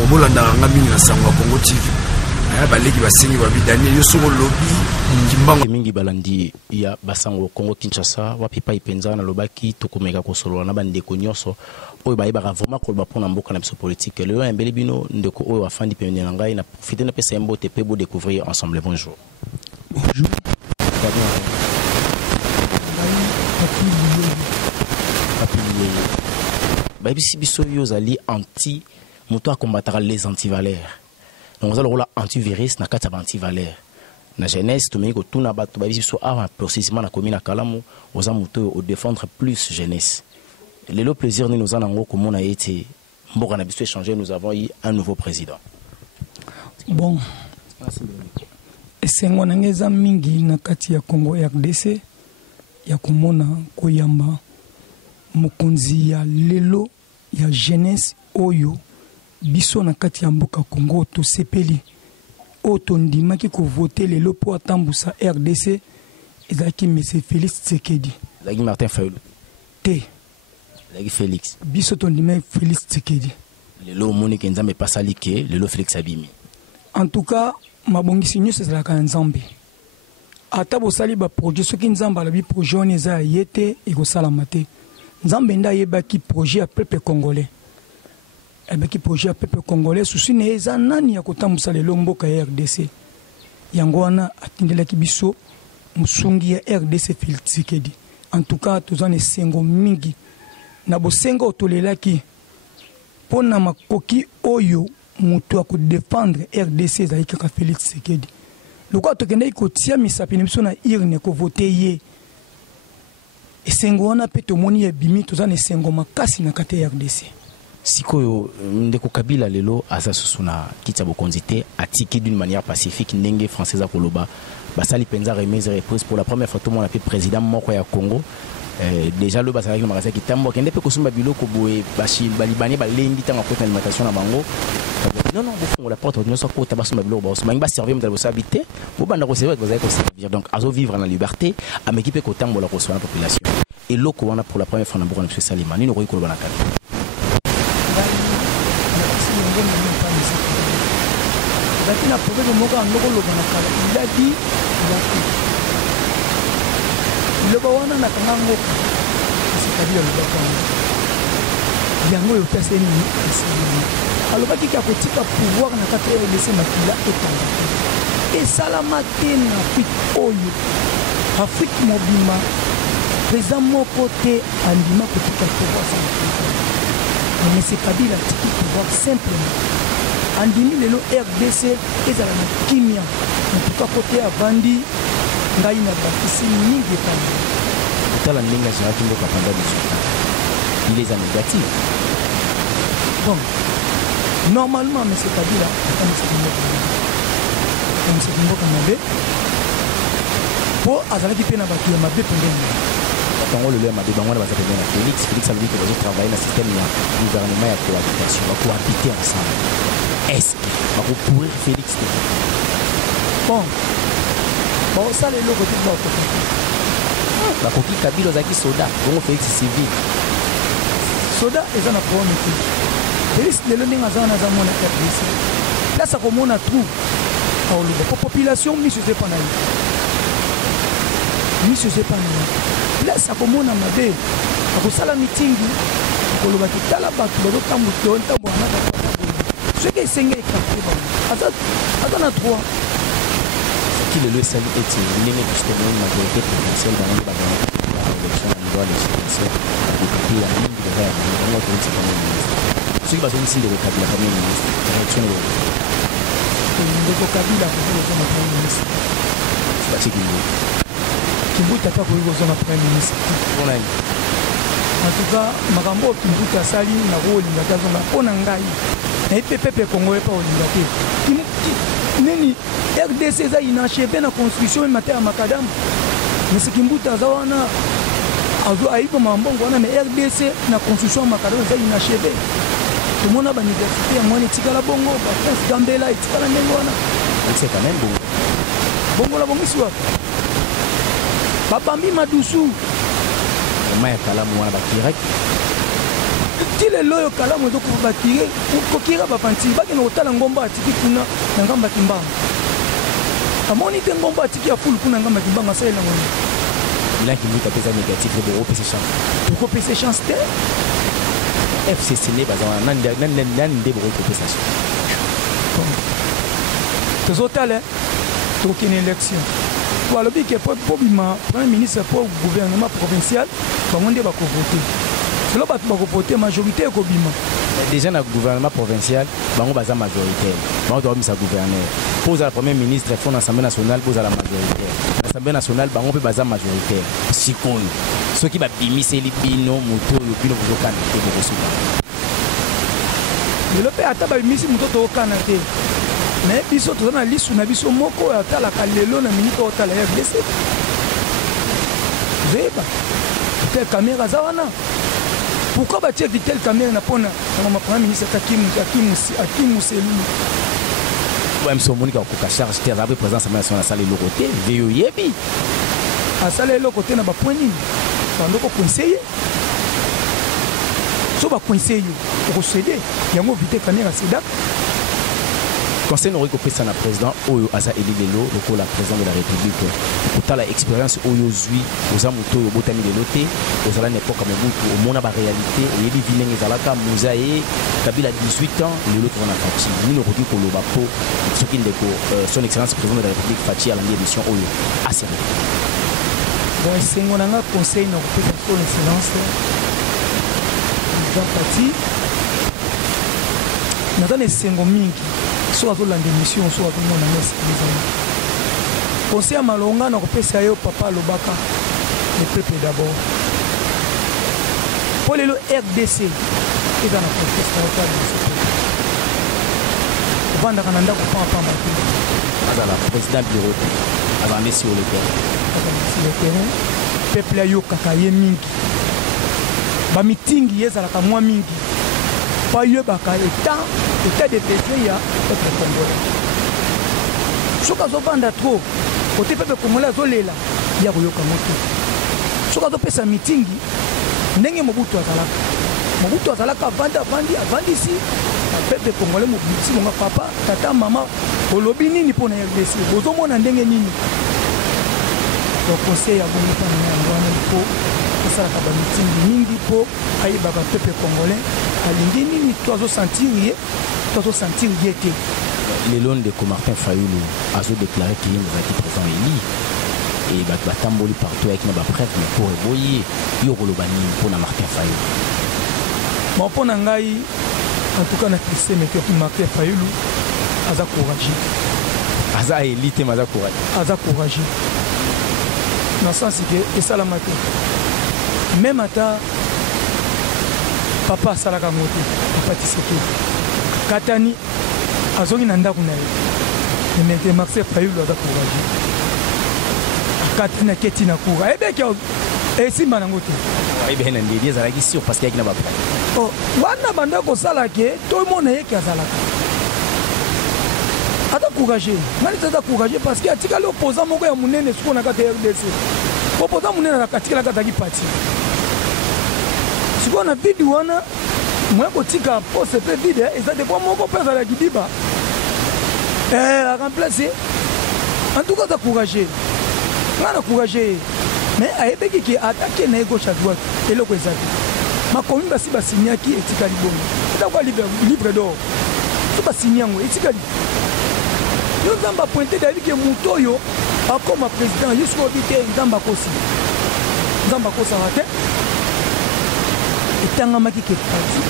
bon bolanda ngami na sangwa Congo TV baleki basengi babi Daniel yosoko lobby kimbango mingi balandi ya basango Congo Kinshasa wapipa ipenza na lobaki tokomeka kosolola na bandeko nyonso oyo bayebaka vraiment koloba mpona mboka na biso politique lelo yambeli bino ndeko oyo afandi pembeni na ngai na profiter na pesa mbote pe bo découvrir ensemble. Bonjour. Bonjour. Babisi biso yozali anti moto combattre les antivaleurs. Donc ça le rôle antivirus na kata antivaleur. Na jeunesse to meko tuna bato babisi biso avant précisément na commune Kalamu oza moto au défendre plus jeunesse. Le plaisir nous en ango comme on a été mboka na biso échanger, nous avons eu un nouveau président. Bon. Esengo nangeza mingi na kati ya Congo RDC ya komona koyamba mokonzi ya lelo ya jeunesse oyo biso na kati ya mboka Congo to sepeli oto ndimaki ko voter lelo po atambusa RDC ezaki monsieur Félix Tshisekedi ezaki Martin Fayulu te ezaki Félix biso to ndimaki Félix Tshisekedi lelo moni kenzambe pasali ke lelo Félix abimi. En tout cas mabongisi nyonso ezalaka na Nzambe ata bosali ba projet soki Nzambe alabi projet on eza yete ekosalama te. Nzambe nda yebaki projet ya peuple congolais ebaki projet ya peuple congolais susi ne eza nani ya kotambusa lelo mboka ya RDC yango wana atindelaki biso musungi ya RDC Félix Tshisekedi. En tout cas tozana esengo mingi na bosengo otolelaki pona makoki oyo mutu ya kodefendre RDC ezali kaka Félix Tshisekedi lokwa tokendaki kotia misapi na biso na urne kovote ye esengo wana pe tomoni ebimi tozana esengo makasi na kati ya RDC. Sikoyo ndeko Kabila lelo aza susuna kitya bokonzi te atiki d'une manière pacifique ndenge française koloba basali penza remise reprise pour la première fois tout le monde a fait président moko ya Congo. Déjà le basali magasa kitambo kende pe kosumba biloko boye bashi balibani balengi tanga kota alimentation na bango. Non non vous la porte nous soko tabasumba biloko ba osuma ngi ba servir mutalo habiter vous banda ko servir vous allez ko servir donc azo vivre en liberté à m'équiper ko tambo la ko la population et loko wana pour la première fois na boko na monsieur Salima ni no ko koloba na kala. Lakini problème moko ngoko loba na kala il a dit loba wana na kango sikabila loba kango yango yo pesa ni aloba ki ka kotika pouvoir na kati ya laisser makila etanga et salamate na Afrique oyo Afrique mobima président moko te andima kotika pouvoir mais c'est Kabila tiki pouvoir simplement andimi lelo RDC ezala na kimia en tout cas côté avandi ngai na bakisi mingi pana tala ndinga za kimbo kapanda biso il est négatif. Bon normalement mais c'est Kabila comme c'est kimbo kanabe po azala ki pena batu ya mabe pembeni Congo le mabe bango na bazapenda na Félix a dit que vous travaillez dans le système ya gouvernement ya cohabitation va cohabiter ensemble. Est-ce que vous pourrez Félix bon ça les locaux de l'autre la coquille Kabila zaki soda donc Félix civil soda eza na problème te Félix lelo ndinga zana za mona RDC là ça komona tout au lieu de population mission c'est pas na mission c'est pas na là ça komona mabe akosala meeting koloba kitala batu bazotambu tonta bwana ce qui est sengé attends à 3 qui le salut est une majorité présidentielle dans le bagage l'élection à niveau législatif pour que la ligne de verre dans notre ministre ce qui va se décider de Kabila premier ministre élection de Kabila pour le premier ministre c'est pas ce qu'il veut Kimbuta ta ko yugo zona premier ministre en tout cas makambo Kimbuta sali na roli na tazona pona ngai et pepe Congo pas olinga te nini RDC za inachevé na construction matin à Makadam mais ce Kimbuta za wana azo aiba mambongo wana mais RDC na construction Makadam za inachevé tout le monde a ba université ya mwana tikala bongo ba France Gambela tikala ndengo wana c'est quand même bongo la bongo siwa Babambi Madusu Maya Kalamu wana ba direct tile loyo kalamu ezo kubatire kokira bapanti bakino kotala ngomba atiki kuna na ngamba kimbanga amoni te ngomba atiki ya fulu kuna ngamba kimbanga sala na ngoni là qui nous tapé ça négatif de gros PC chance pourquoi PC chance te FCC ne baza nan de gros compensation tozotala tokene élection voilà bi que pour bima premier ministre pour gouvernement provincial bango nde bakovoter selo bato bakovoter majorité ekobima déjà na gouvernement provincial bango baza majoritaire bango doit misa gouverneur pose la premier ministre fond l'Assemblée nationale pose la majoritaire l'Assemblée nationale bango pe baza majoritaire sikoyo soki babimiseli bino moto oyo bino bozokana te bokosuka lelo mpe ata babimisi moto tokokana te mais biso toza na lisu na biso moko oyo atalaka lelo na minute otala ya FDC zeba tel caméra aza wana pourquoi batie vitel caméra na mpona na premier ministre Akimu Selulu somoni kakoka charge te aza pe présence ya national asala eloko te veyo yebi asala eloko te na bapoint nini bandoko conseiller so baconseille okosede yango vite caméra sedaka conseil n'aurait kopesa na président oyo aza eli lelo lokola président de la république kotala expérience oyo zwi oza moto oyo botami lelo te ozala na époque mobutu omona baréalité oyebi vi ndenge ezalaka muza ye kabila 18 ans lelo toza na faci nini okoki koloba mpo soki ndeko son excellence président de la république faci alandi émission oyo aseri bon esengo na nga conseil na kopesa son excellence jean pati naza na esengo mingi so azolanda émission so azomona mesikilizana conseil ya malonga na kopesa yo papa alobaka le peuple d'abord mpo lelo RDC eza na contexte otala ovandaka na ndako pamba te azala président bureau te azala sur le terrain peuple ayokaka ye mingi bamitingi ezalaka mwa mingi pa yebaka état de pétrole ya peuple congolais soki azovanda trop kote peuple congolais azolela ya koyoka moto soki azopesa mitingi ndenge mobutu azalaka avandisi peuple congolais mobimisi monga papa tata mama olobi nini mpona RDC bozomona ndenge nini conseil ya bongo mpona yango wana mpo asalaka bamitingi mingi mpo ayebaka peuple congolais alingi nini to azosentir ye te lelo ndeko Martin Fayulu azodéclare ke ye azalaki président eli e bato batamboli partout ayaki na baprêtre me mpo eboye yo koloba nini mpona Martin Fayulu mpo na ngai en tout cas na kriste meke Martin Fayulu aza courageux aza eli te me aza courageux na sens ke esalama te même ata papa asalaka yango te papa Tshisekedi katani azongi na ndako na ye meke Martin Fayulu aza courageux akatani aketi na cour ayebeki esimba nango te ayebeki na ndeli ezalaki sur parce que ayaki na baprêtre wana banda kosala ke tomona yeke azalaka aza courageux ngani te aza courageux parce que atikali opposant moko ya monene sikoyo na kati ya RDC opposant monene atikali akataki parti sikoyo na vidi wana moya kotika poste mpe vide eza de fois moko mpe azalaki diba aremplace en tout cas aza courageux nga na courageux mais ayebeki ke atake na ye gauche à droite eloko eza te makomi basi basinyaki etikali bongo etakwa livre d'or so basini yango etikali yo nzambe apointe dayebi ke moto oyo akoma président ye soki obi te nzambe akosaka te etangamaki ke parti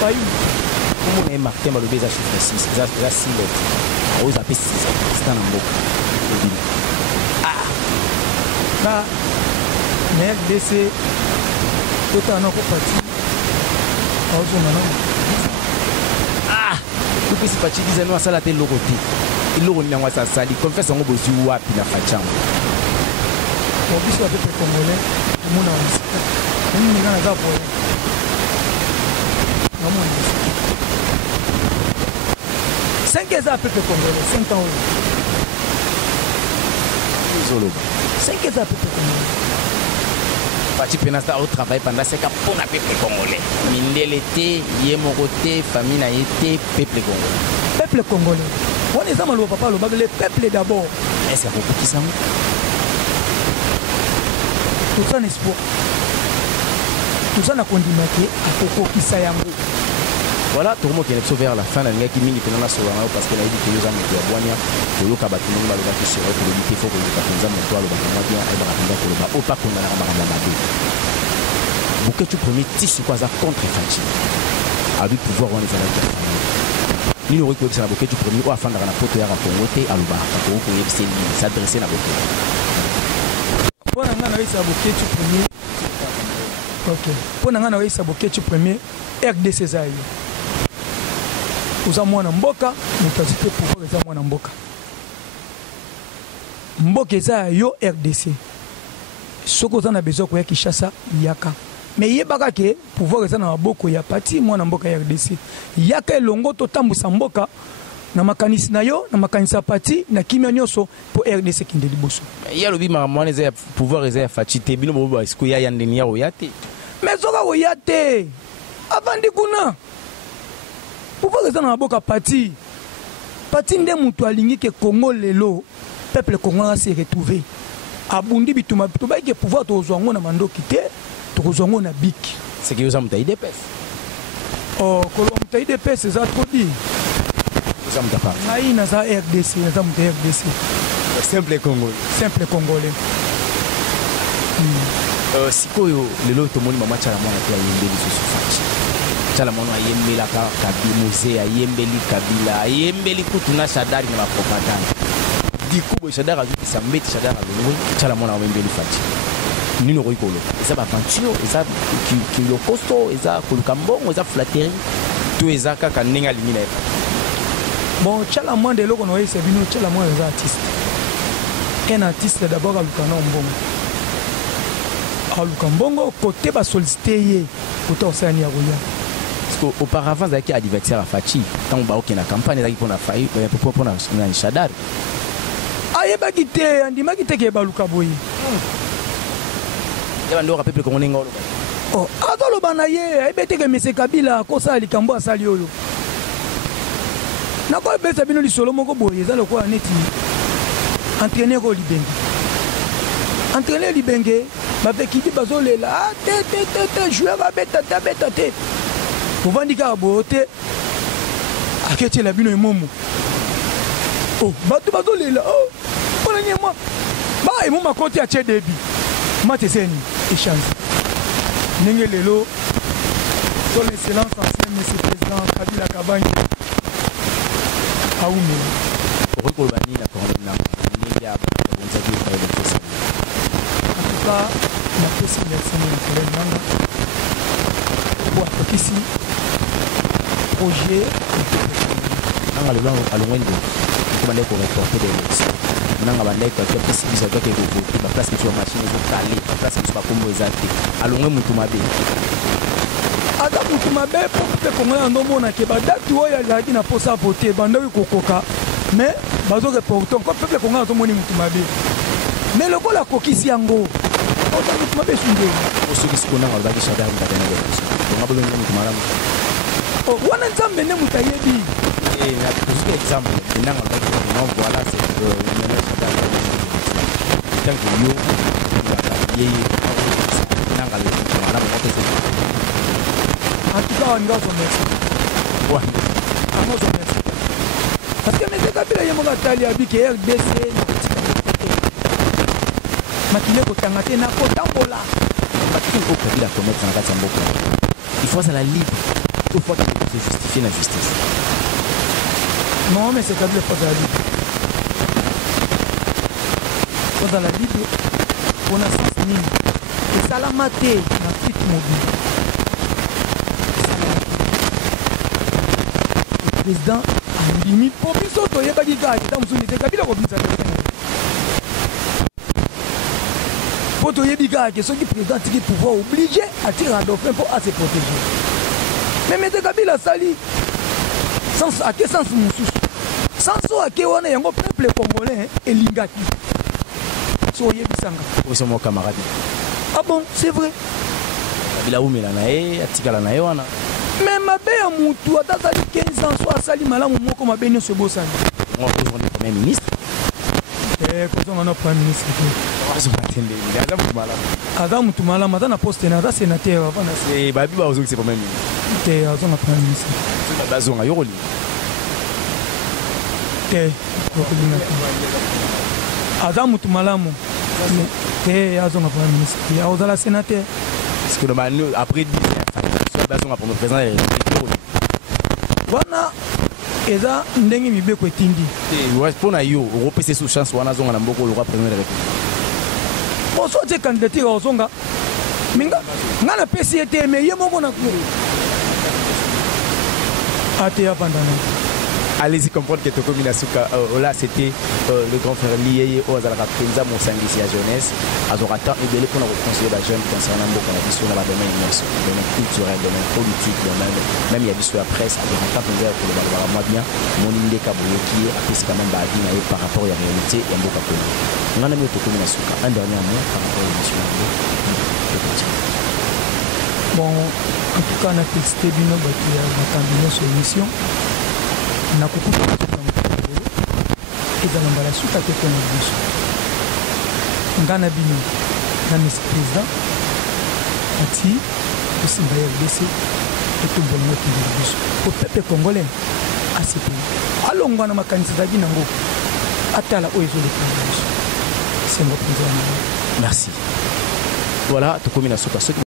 Fayulu omona ye Martin balobi eza chiffre 6 eza silete oyo eza mpe 6 président na mboka na RDC totala na kopati azonga na topesi pachikiza no asala te eloko te eloko nini yango asasali confesse yango bozwi wapi na fachango biso ya peuple congolais omona mosika naninga naza voya namona mosika 5 eza ya peuple congolais 5 ans oyo ezoloba 5 eza ya peuple congolais Fati Penasta au travail pendant ce cas pour le peuple congolais. Mindel était, Yemoroté, famille a été, peuple congolais. Peuple congolais. On est à papa, le peuple d'abord. Est-ce qu'il y a beaucoup qui s'en tout ça n'est pas. Tout ça n'a condamné à Coco qui s'ayango. Voilà, tout le monde qui est vers la fin de l'année qui mine qui n'a sur parce que la vie que nous avons été à Boigna, que l'eau cabatou nous va le battre sur le limité faut que nous fassions un moto à le battre bien et rapidement pour le bas au pas qu'on a la marababé. Bouquet tu premier tissu quoi ça contre Fati. Avec pouvoir on les a là. Ni le recul ça bouquet tu premier ou afin de la pote ya Congo té à le bas pour que y ait s'adresser na bouquet. Pour nga na isa bouquet tu premier. OK. Pour nga na isa bouquet tu premier RDC Zaïre. Uza mwana mboka mutazite pouvoir eza mwana mboka mboka eza yo RDC soko za na besoin ko ya Kinshasa yaka mais yebaka ke pouvoir eza na maboko ya parti mwana mboka ya RDC yaka elongo to tambusa mboka na makanisi na yo na makanisa parti na kimia nyoso po RDC kinde liboso ya lobi mwana eza pouvoir eza ya fatite bino bobo esiko ya yandeni ya oyate mais zoka oyate avandi kuna pouvoir eza na maboka parti nde mutu alingi ke Congo lelo peuple congolais se retrouver abundi bituma bituba ke pouvoir tozwa ngo na mandoki te tozwa ngo na biki c'est que vous avez taillé des pèses oh kolo mutayi de pèses za trop dit vous avez pas ngai na za RDC na za mutayi RDC simple congolais sikoyo lelo tomoni mama chala mwana kwa yembe lisusu Fati chala mwana yembela ka kabila muse yembeli kabila yembeli kutuna shadari na propaganda dikubo shadara zuki sambeti shadara longo chala mwana yembeli Fati nino roikolo eza ba aventure eza kilo costo eza kulukambongo eza flatterie to eza kaka ninga limina bon chala mwana de loko no yese bino chala mwana eza artiste un artiste d'abord alukana mbongo alukambongo côté ba solliciter ye côté osani ya roya parce que auparavant zaki adversaire à Fati tant ba okena campagne zaki pona failli pour na shadar ayeba kité andima kité ke baluka boyi ya ndo peuple congolais ngolo oh azolo bana ye ayebete ke monsieur Kabila ko sali kambo asali oyo na ko besa bino lisolo moko boye eza lokwa neti entraîneur libenge bavekidi bazolela te joueur abeta te ovandika bote aketi la bino emomo oh bato bazolela oh pona nyema ba emoma konti ya chedebi mateseni échange ndenge lelo son excellence ancien monsieur président Kabila Kabange aume okoloba nini na corona ndenge ya bonzaki ba elefesa en tout cas na pesi merci mon collègue nanga pour akisi projet nanga lelo alongwende ko bande ko reporter des élections nanga bande ko ke pesi biso ko ke voter ba place que sur machine ko kali ba place que pas comme ezate alongwe mutu mabe ada mutu mabe po pe kongola ndomona ke ba date oyo azaki na posa voter bande ko koka mais bazo reporter ko peuple kongola ndomoni mutu mabe mais le ko la kokisi yango oto mutu mabe sunde o soki sikona ba ki shada mbatana ko so ngabolo ni mutu maramu oh wana nzambe ne mutu ayebi na pour exemple nanga ba ki non voilà c'est tant que yo yeye nanga le maramu ko c'est en tout cas on va se mettre ouais on va se mettre parce que monsieur Kabila yemo katali abiki RDC makile ko tangate na ko tambola makile ko Kabila ko mettre na kati mboka il faut ça la libre il faut que se justifier la justice non mais c'est Kabila faut la libre faut la libre pour na sini et salamate na fit mobile le président Andimi pour biso to yeba kika kita musuni te Kabila ko binza poto yebi ka ke soki président tiki pouvoir obligé à tirer un dauphin pour à se protéger mais M. Kabila sali sans à quel sens mususu sans so à quel wana yango peuple congolais elingaki so yebi sanga o so mo camarade Ah bon, c'est vrai. Kabila umela na ye atikala na ye wana. Mais mabe ya mutu atazali 15 ans soit asali malamu moko mabe nyonso bosani. On va prendre le premier ministre. Quand on a premier ministre. Adam mutu malamu ata na poste na ata sénateur avant na. Babi ba ozo que c'est premier ministre. Te azo na premier ministre. Bazo nga yoroli. Te. Adam mutu malamu. Te azo na premier ministre. Ya ozala sénateur. Parce que normalement après 10 ans, bazo nga pour le président yoroli. Wana eza ndenge mibeko etindi. Pona yo opesa sous chance wana zonga na mboko le président de la République. Bon so te candidature ozonga. Minga ngana pesi ete me ye moko na ku. Ate ya pandana. Allez-y comprendre que Tokomi Nasuka là c'était le grand frère lié aux Alaka Penza Monsangisi à jeunesse azorata et belé pour reconstruire la jeune concernant beaucoup la question dans la domaine culturel, domaine politique, même il y a sur la presse azorata Penza pour le valoir moi bien mon inde kaboyo qui a pris quand même bavi na par rapport à la réalité et mboka ko. On a mis Tokomi Nasuka un dernier mot par rapport à l'émission. Bon, en tout cas, on a félicité Bino qui a attendu sur l'émission. On a beaucoup de choses et dans la suite à quelqu'un de plus. On a Bino, on a M. Président, Ati, aussi Bayer BC, et tout le monde qui est plus. Au peuple congolais, à ce pays. Alors, on a ma candidat qui n'a pas atteint la haute zone de plus. C'est notre président. Merci. Voilà, Tokomi Nasuka.